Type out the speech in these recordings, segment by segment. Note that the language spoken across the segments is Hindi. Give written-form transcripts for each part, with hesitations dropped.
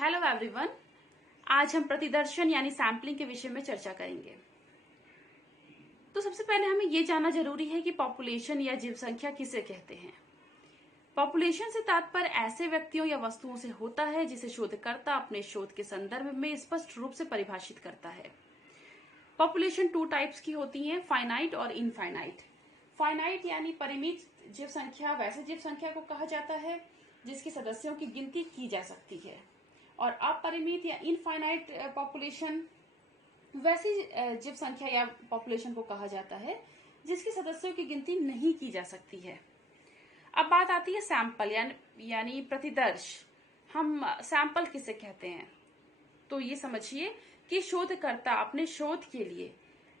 Hello everyone. आज हम प्रतिदर्शन यानी सैम्पलिंग के विषय में चर्चा करेंगे। तो सबसे पहले हमें ये जानना जरूरी है कि पॉपुलेशन या जीव संख्या किसे कहते हैं। पॉपुलेशन से तात्पर्य ऐसे व्यक्तियों या वस्तुओं से होता है जिसे शोधकर्ता अपने शोध के संदर्भ में स्पष्ट रूप से परिभाषित करता है। पॉपुलेशन टू टाइप्स की होती है, फाइनाइट और इनफाइनाइट। फाइनाइट यानी परिमित जीव संख्या वैसे जीव संख्या को कहा जाता है जिसके सदस्यों की गिनती की जा सकती है, और अपरिमित या इनफाइनाइट पॉपुलेशन वैसी जीव संख्या या पॉपुलेशन को कहा जाता है जिसके सदस्यों की गिनती नहीं की जा सकती है। अब बात आती है सैंपल यानी प्रतिदर्श। हम सैंपल किसे कहते हैं? तो ये समझिए कि शोधकर्ता अपने शोध के लिए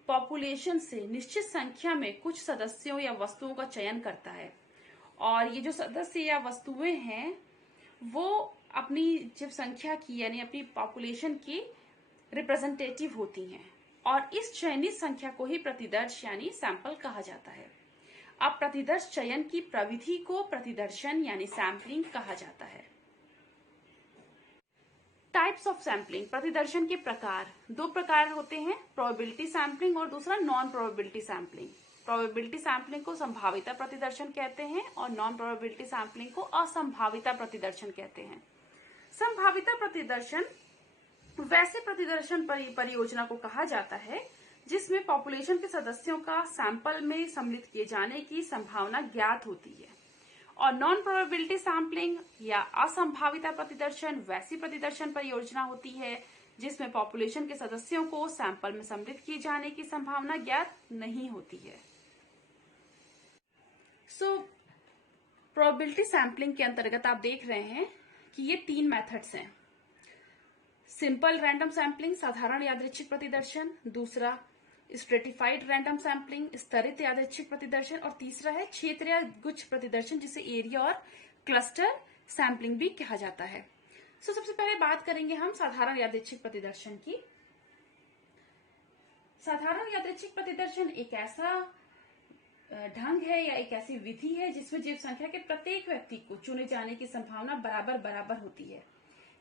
पॉपुलेशन से निश्चित संख्या में कुछ सदस्यों या वस्तुओं का चयन करता है, और ये जो सदस्य या वस्तुएं हैं वो अपनी जीव संख्या की यानी अपनी पॉपुलेशन की रिप्रेजेंटेटिव होती हैं, और इस चयनित संख्या को ही प्रतिदर्श यानी सैंपल कहा जाता है। अब प्रतिदर्श चयन की प्रविधि को प्रतिदर्शन यानी सैंपलिंग कहा जाता है। टाइप्स ऑफ सैंपलिंग, प्रतिदर्शन के प्रकार दो प्रकार होते हैं, प्रोबेबिलिटी सैंपलिंग और दूसरा non probability sampling. Probability sampling को संभाविता प्रतिदर्शन कहते हैं और नॉन प्रोबेबिलिटी सैंपलिंग को असंभाविता प्रतिदर्शन कहते हैं। संभाविता प्रतिदर्शन वैसे प्रतिदर्शन परियोजना को कहा जाता है जिसमें पॉपुलेशन के सदस्यों का सैंपल में सम्मिलित किए जाने की संभावना ज्ञात होती है, और नॉन प्रोबेबिलिटी सैंपलिंग या असंभाविता प्रतिदर्शन वैसी प्रतिदर्शन परियोजना होती है जिसमें पॉपुलेशन के सदस्यों को सैंपल में सम्मिलित किए जाने की संभावना ज्ञात नहीं होती है। प्रोबेबिलिटी सैंपलिंग के अंतर्गत आप देख रहे हैं कि ये तीन मेथड्स हैं। सिंपल रैंडम सैंपलिंग, साधारण यादृच्छिक प्रतिदर्शन, दूसरा स्ट्रेटिफाइड रैंडम सैंपलिंग, स्तरित यादृच्छिक प्रतिदर्शन, और तीसरा है क्षेत्रीय गुच्छ प्रतिदर्शन जिसे एरिया और क्लस्टर सैंपलिंग भी कहा जाता है। सबसे पहले बात करेंगे हम साधारण यादृच्छिक प्रतिदर्शन की। साधारण यादृच्छिक प्रतिदर्शन एक ऐसा ढंग है या एक ऐसी विधि है जिसमें जीव संख्या के प्रत्येक व्यक्ति को चुने जाने की संभावना बराबर बराबर होती है।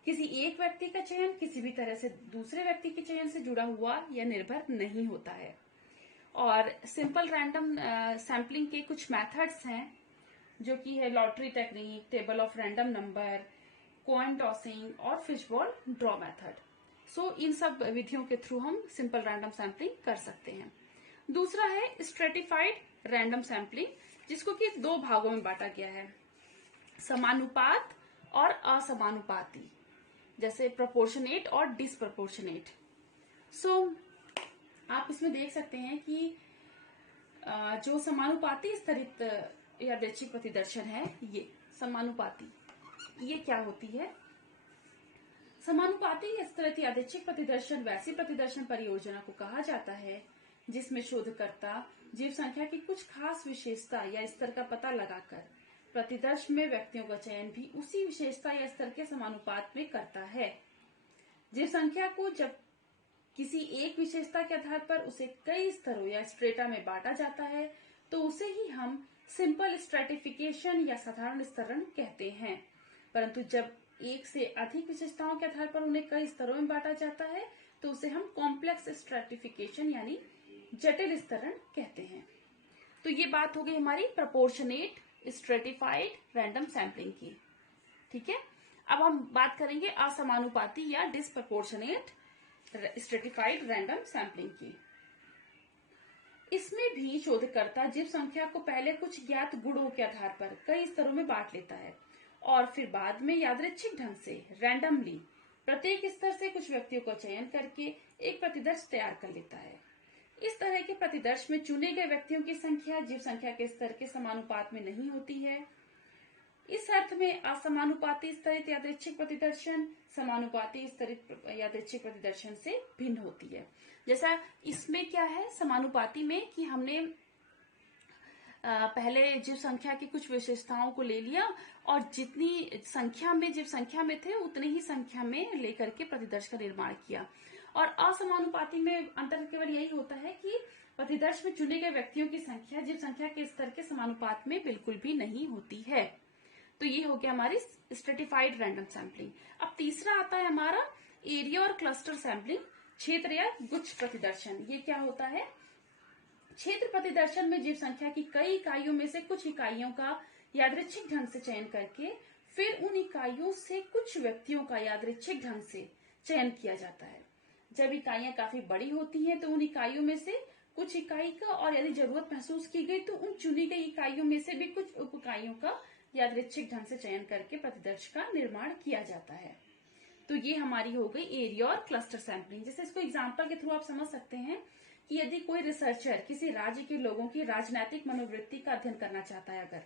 किसी एक व्यक्ति का चयन किसी भी तरह से दूसरे व्यक्ति के चयन से जुड़ा हुआ या निर्भर नहीं होता है। और सिंपल रैंडम सैंपलिंग के कुछ मेथड्स हैं जो कि है lottery technique, table of random number, coin tossing और फिशबॉल ड्रॉ मेथड। इन सब विधियों के थ्रू हम सिंपल रैंडम सैंपलिंग कर सकते हैं। दूसरा है स्ट्रेटिफाइड रैंडम सैंपलिंग, जिसको कि दो भागों में बांटा गया है, समानुपात और असमानुपाती, जैसे प्रोपोर्शनेट और डिसप्रोपोर्शनेट। आप इसमें देख सकते हैं कि जो समानुपाती स्तरित यादृच्छिक प्रतिदर्शन है, ये समानुपाती, ये क्या होती है? समानुपाती स्तरित यादृच्छिक प्रतिदर्शन वैसी प्रतिदर्शन परियोजना को कहा जाता है जिसमें शोधकर्ता जीव संख्या की कुछ खास विशेषता या स्तर का पता लगाकर प्रतिदर्श में व्यक्तियों का चयन भी उसी विशेषता या स्तर के समानुपात में करता है। जीव संख्या को जब किसी एक विशेषता के आधार पर उसे कई स्तरों या स्ट्रेटा में बांटा जाता है तो उसे ही हम सिंपल स्ट्रेटिफिकेशन या साधारण स्तरण कहते हैं। परंतु जब एक से अधिक विशेषताओं के आधार पर उन्हें कई स्तरों में बांटा जाता है तो उसे हम कॉम्प्लेक्स स्ट्रेटिफिकेशन यानी जटिल स्तरण कहते हैं। तो ये बात हो गई हमारी प्रोपोर्शनेट स्ट्रेटिफाइड रैंडम सैंपलिंग की। ठीक है, अब हम बात करेंगे असमानुपाती या डिसप्रोपोर्शनेट स्ट्रेटिफाइड रैंडम सैंपलिंग की। इसमें भी शोधकर्ता जीव संख्या को पहले कुछ ज्ञात गुणों के आधार पर कई स्तरों में बांट लेता है और फिर बाद में यादृच्छिक ढंग से रैंडमली प्रत्येक स्तर से कुछ व्यक्तियों का चयन करके एक प्रतिदर्श तैयार कर लेता है। इस तरह के प्रतिदर्श में चुने गए व्यक्तियों की संख्या जीव संख्या के स्तर के समानुपात में नहीं होती है। इस अर्थ में असमानुपाती स्तरित यादृच्छिक प्रतिदर्शन समानुपाती स्तरित यादृच्छिक प्रतिदर्शन से भिन्न होती है। जैसा इसमें क्या है समानुपाती में कि हमने पहले जीव संख्या की कुछ विशेषताओं को ले लिया और जितनी संख्या में जीव संख्या में थे उतनी ही संख्या में लेकर के प्रतिदर्श का निर्माण किया। और असमानुपाती में अंतर केवल यही होता है कि प्रतिदर्श में चुने गए व्यक्तियों की संख्या जीव संख्या के स्तर के समानुपात में बिल्कुल भी नहीं होती है। तो ये हो गया हमारी स्ट्रेटिफाइड रैंडम सैम्पलिंग। अब तीसरा आता है हमारा एरिया और क्लस्टर सैम्पलिंग, क्षेत्र या गुच्छ प्रतिदर्शन। ये क्या होता है? क्षेत्र प्रतिदर्शन में जीव संख्या की कई इकाइयों में से कुछ इकाइयों का यादृच्छिक ढंग से चयन करके फिर उन इकाइयों से कुछ व्यक्तियों का यादृच्छिक ढंग से चयन किया जाता है। जब इकाइयां काफी बड़ी होती हैं तो उन इकाइयों में से कुछ इकाई का, और यदि जरूरत महसूस की गई तो उन चुनी गई इकाइयों में से भी कुछ उप इकाइयों का यादृच्छिक ढंग से चयन करके प्रतिदर्श का निर्माण किया जाता है। तो ये हमारी हो गई एरिया और क्लस्टर सैंपलिंग। जैसे इसको एग्जांपल के थ्रू आप समझ सकते हैं कि यदि कोई रिसर्चर किसी राज्य के लोगों की राजनीतिक मनोवृत्ति का अध्ययन करना चाहता है अगर,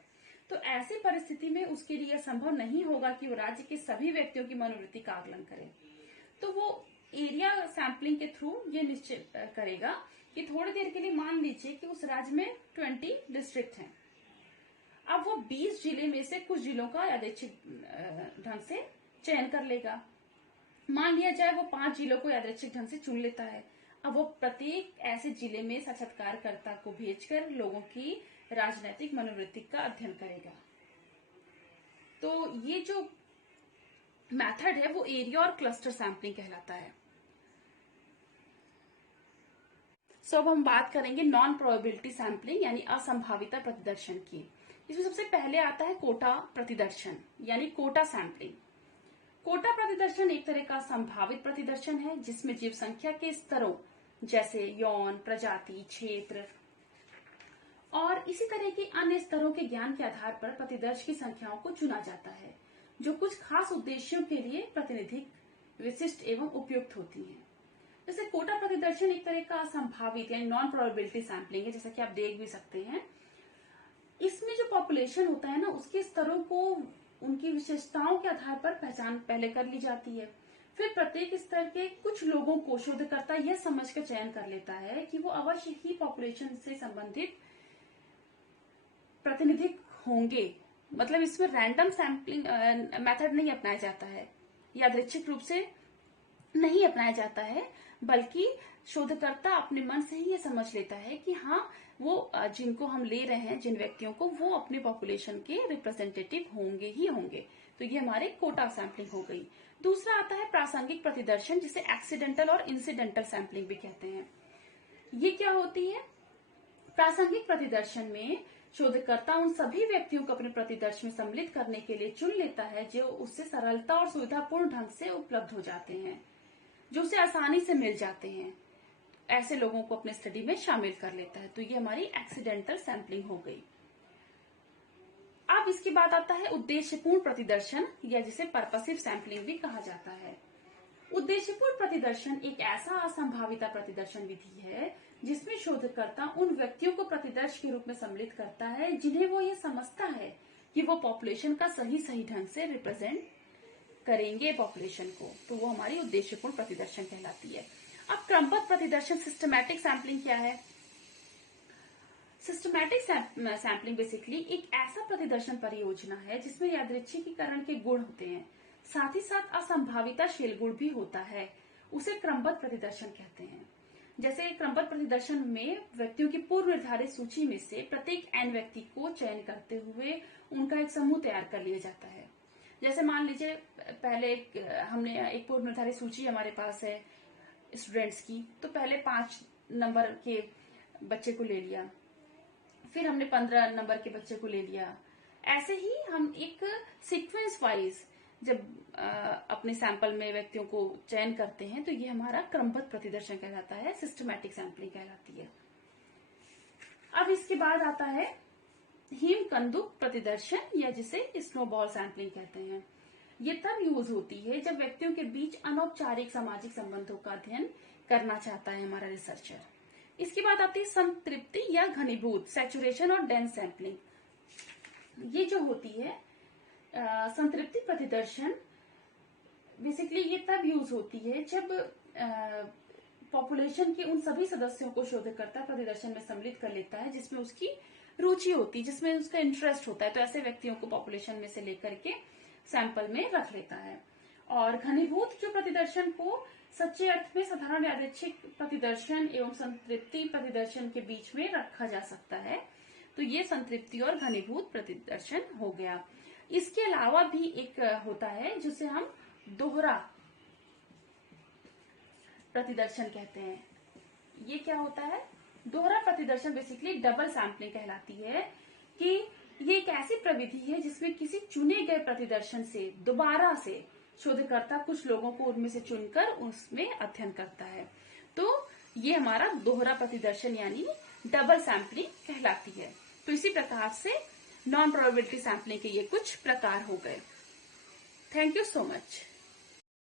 तो ऐसी परिस्थिति में उसके लिए संभव नहीं होगा कि वो राज्य के सभी व्यक्तियों की मनोवृत्ति का आकलन करे। तो वो एरिया सैंपलिंग के थ्रू ये निश्चित करेगा कि थोड़ी देर के लिए मान लीजिए कि उस राज्य में 20 डिस्ट्रिक्ट हैं। अब वो 20 जिले में से कुछ जिलों का यादृच्छिक ढंग से चयन कर लेगा। मान लिया जाए वो 5 जिलों को यादृच्छिक ढंग से चुन लेता है। अब वो प्रत्येक ऐसे जिले में साक्षात्कारकर्ता को भेजकर लोगों की राजनीतिक मनोवृत्ति का अध्ययन करेगा। तो ये जो मेथड है वो एरिया और क्लस्टर सैंपलिंग कहलाता है। सो अब हम बात करेंगे नॉन प्रोबेबिलिटी सैंपलिंग यानी असंभाविता प्रतिदर्शन की। इसमें सबसे पहले आता है कोटा प्रतिदर्शन यानी कोटा सैंपलिंग। कोटा प्रतिदर्शन एक तरह का संभावित प्रतिदर्शन है जिसमें जीव संख्या के स्तरों जैसे यौन, प्रजाति, क्षेत्र और इसी तरह के अन्य स्तरों के ज्ञान के आधार पर प्रतिदर्श की संख्याओं को चुना जाता है जो कुछ खास उद्देश्यों के लिए प्रातिनिधिक, विशिष्ट एवं उपयुक्त होती हैं। जैसे कोटा प्रतिदर्शन एक तरह का संभावित यानी नॉन प्रोबेबिलिटी सैंपलिंग है, जैसा कि आप देख भी सकते हैं। इसमें जो पॉपुलेशन होता है ना उसके स्तरों को उनकी विशेषताओं के आधार पर पहचान पहले कर ली जाती है। फिर प्रत्येक स्तर के कुछ लोगों को शोधकर्ता यह समझकर चयन कर लेता है कि वो अवश्य ही पॉपुलेशन से संबंधित प्रातिनिधिक होंगे। मतलब इसमें रैंडम सैंपलिंग मेथड नहीं अपनाया जाता है, यादृच्छिक रूप से नहीं अपनाया जाता है, बल्कि शोधकर्ता अपने मन से ही ये समझ लेता है कि हाँ वो जिनको हम ले रहे हैं, जिन व्यक्तियों को, वो अपने पॉपुलेशन के रिप्रेजेंटेटिव होंगे ही होंगे। तो ये हमारे कोटा सैंपलिंग हो गई। दूसरा आता है प्रासंगिक प्रतिदर्शन जिसे एक्सीडेंटल और इंसिडेंटल सैंपलिंग भी कहते हैं। ये क्या होती है? प्रासंगिक प्रतिदर्शन में शोधकर्ता उन सभी व्यक्तियों को अपने प्रतिदर्श में सम्मिलित करने के लिए चुन लेता है जो उससे सरलता और सुविधापूर्ण ढंग से उपलब्ध हो जाते हैं, जो उसे आसानी से मिल जाते हैं। ऐसे लोगों को अपने स्टडी में शामिल कर लेता है। तो ये हमारी एक्सीडेंटल सैंपलिंग हो गई। अब इसके बाद आता है उद्देश्यपूर्ण प्रतिदर्शन या जिसे पर्पसिव सैंपलिंग भी कहा जाता है। उद्देश्यपूर्ण प्रतिदर्शन एक ऐसा असंभाविता प्रतिदर्शन विधि है जिसमें शोधकर्ता उन व्यक्तियों को प्रतिदर्श के रूप में सम्मिलित करता है जिन्हें वो ये समझता है कि वो पॉपुलेशन का सही ढंग से रिप्रेजेंट करेंगे पॉपुलेशन को। तो वो हमारी उद्देश्यपूर्ण प्रतिदर्शन कहलाती है। अब क्रमबद्ध प्रतिदर्शन सिस्टमैटिक सैंपलिंग क्या है? सिस्टमैटिक सैंपलिंग बेसिकली एक ऐसा प्रतिदर्शन परियोजना है जिसमें यादृच्छिकीकरण के गुण होते हैं, साथ ही साथ असंभाविताशील गुण भी होता है। उसे क्रमबद्ध प्रतिदर्शन कहते हैं। जैसे क्रमबद्ध प्रतिदर्शन में व्यक्तियों की पूर्व निर्धारित सूची में से प्रत्येक n व्यक्ति को चयन करते हुए उनका एक समूह तैयार कर लिया जाता है। जैसे मान लीजिए पहले हमने एक पूर्व निर्धारित सूची हमारे पास है स्टूडेंट्स की, तो पहले 5 नंबर के बच्चे को ले लिया, फिर हमने 15 नंबर के बच्चे को ले लिया। ऐसे ही हम एक सीक्वेंस वाइज जब अपने सैंपल में व्यक्तियों को चयन करते हैं तो ये हमारा क्रमबद्ध प्रतिदर्शन कहलाता है, सिस्टमैटिक सैंपलिंग कहलाती है। अब इसके बाद आता है हिमकंदुक प्रतिदर्शन या जिसे स्नोबॉल सैंपलिंग कहते हैं। ये तब यूज होती है जब व्यक्तियों के बीच अनौपचारिक सामाजिक संबंधों का अध्ययन करना चाहता है हमारा रिसर्चर। इसके बाद आती है संतृप्ति या घनीभूत सैचुरेशन और डेंस सैंपलिंग। ये जो होती है संतृप्ति प्रतिदर्शन बेसिकली ये तब यूज होती है जब पॉपुलेशन के उन सभी सदस्यों को शोधकर्ता प्रतिदर्शन में सम्मिलित कर लेता है जिसमें उसकी रुचि होती है, जिसमें उसका इंटरेस्ट होता है। तो ऐसे व्यक्तियों को पॉपुलेशन में से लेकर के सैंपल में रख लेता है। और घनीभूत जो प्रतिदर्शन को सच्चे अर्थ में साधारण यादृच्छिक प्रतिदर्शन एवं संतृप्ति प्रतिदर्शन के बीच में रखा जा सकता है। तो ये संतृप्ति और घनीभूत प्रतिदर्शन हो गया। इसके अलावा भी एक होता है जिसे हम दोहरा प्रतिदर्शन कहते हैं। ये क्या होता है? दोहरा प्रतिदर्शन बेसिकली डबल सैंपलिंग कहलाती है कि ये एक ऐसी प्रविधि है जिसमें किसी चुने गए प्रतिदर्शन से दोबारा से शोधकर्ता कुछ लोगों को उनमें से चुनकर उसमें अध्ययन करता है। तो ये हमारा दोहरा प्रतिदर्शन यानी डबल सैंपलिंग कहलाती है। तो इसी प्रकार से नॉन प्रोबेबिलिटी सैंपलिंग के ये कुछ प्रकार हो गए। Thank you so much.